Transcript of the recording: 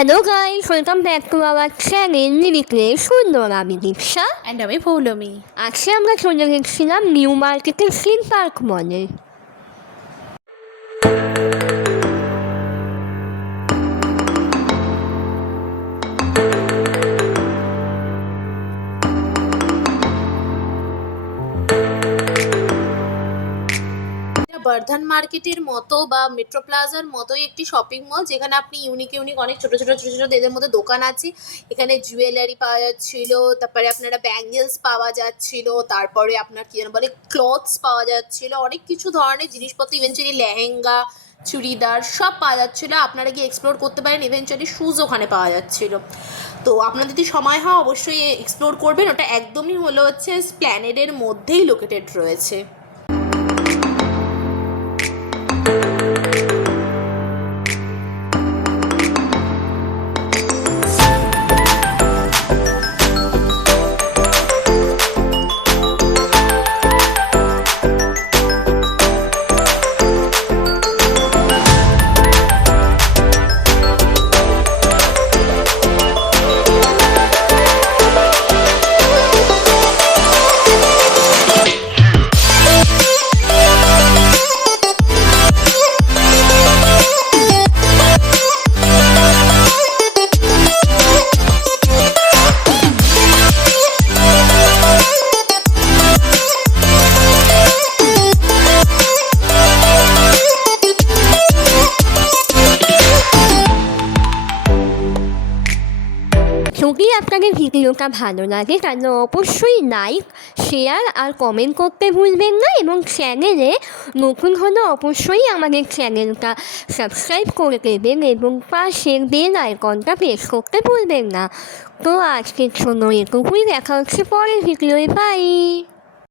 Hello guys, welcome back to our channel লিরিক্লে সুন্দর। আমি দীপসা। অ্যান্ড আমি পৌলমী। আজকে আমরা চলে গেছিলাম নিউ মার্কেটের থিম পার্ক মলে। বর্ধন মার্কেটের মতো বা মেট্রো প্লাজার মতোই একটি শপিং মল, যেখানে আপনি ইউনিক অনেক ছোট ছোট এদের মধ্যে দোকান আছে। এখানে জুয়েলারি পাওয়া যাচ্ছিল, তারপরে আপনারা ব্যাঙ্গেলস পাওয়া যাচ্ছিল, তারপরে আপনার কি যেন বলে ক্লথস পাওয়া যাচ্ছিল, অনেক কিছু ধরনের জিনিসপত্র, ইভেনচুয়ালি লেহেঙ্গা, চুড়িদার সব পাওয়া যাচ্ছিলো। আপনারা গিয়ে এক্সপ্লোর করতে পারেন। ইভেনচুয়ালি শুজ ওখানে পাওয়া যাচ্ছিল। তো আপনাদের যদি সময় হয় অবশ্যই এক্সপ্লোর করবেন। ওটা একদমই হচ্ছে স্প্ল্যানেডের মধ্যেই লোকেটেড রয়েছে। যদি আপনাদের ভিডিওটা ভালো লাগে তাহলে অবশ্যই লাইক, শেয়ার আর কমেন্ট করতে ভুলবেন না, এবং চ্যানেলে নতুন হলে অবশ্যই আমাদের চ্যানেলটা সাবস্ক্রাইব করে দেবেন এবং পাশের বেল আইকনটা প্রেস করতে ভুলবেন না। তো আজকের জন্য এটুকুই, দেখা হচ্ছে পরের ভিডিওয়ে। বাই।